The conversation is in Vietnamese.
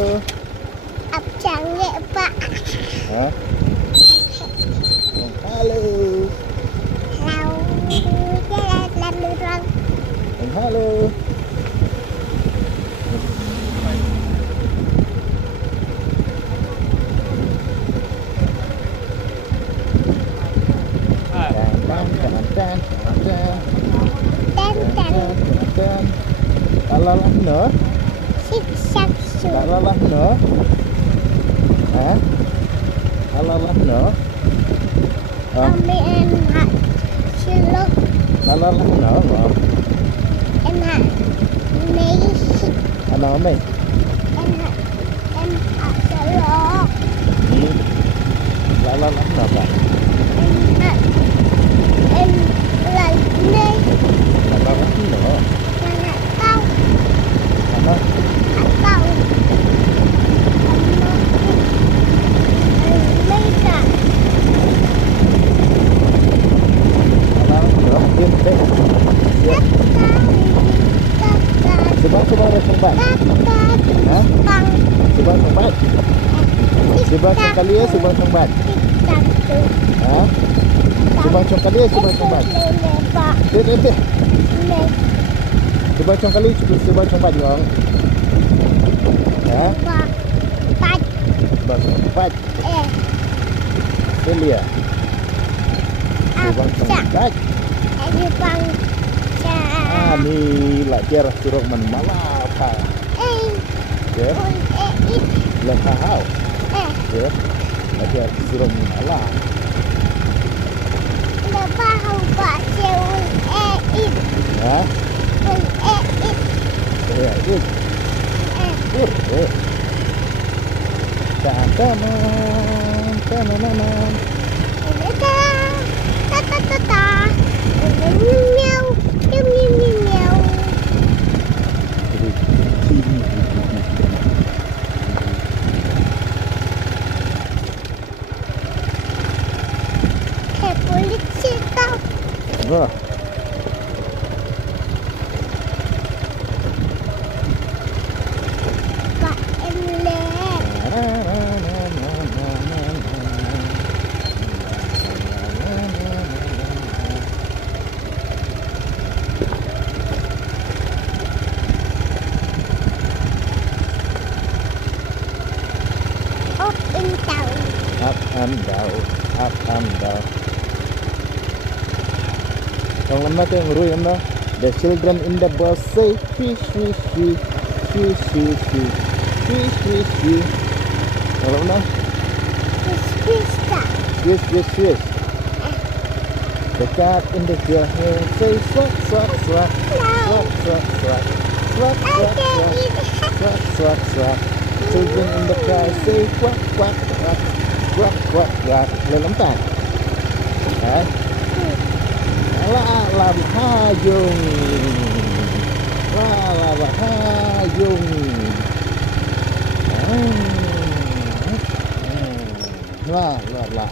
halo. Abang ya, Pak. Hah? Halo. Halo. Lalah nữa. Lalah nữa. Hả? Lalah nữa. Mami em hạ silo. Lalah nữa mà. Em hạ mấy. Anh nói mày. Em hạ silo. Lalah nữa bạn. Em là này. Lalah nữa. Hạ câu. Hả? Hạ câu. Mấy cả. Coba sempat. Hah? Coba sempat. Coba sekali ya, coba sempat. Hah? Coba sekali ya, coba sempat. Deh. Coba sekali, coba sempat dong. Hah? Coba sempat. Lihat. Coba sempat. Ni lại kia là sirok mình má la pa. Yes. Lần hao. Yes. Lại kia sirok mình má la. Lepas hamba seun it. Hả? It. Ya, it. Kayak polisi tau. Vâng. Pak em le. Up and down. Up and down, up and down. Yang lama tu yang ru yang mana? The children in the bus say fish, fish, fish, fish, fish, fish, fish, fish, fish. Yang mana? Pista. Fish, fish, fish. The cat in the hill say swat, swat, swat, swat, swat, swat, swat, swat, swat, swat, swat, swat. Children in the car say quack, quack, quack, quack, quack, quack. Lên lắm ta. Hả? La Bahayung. La Bahayung. La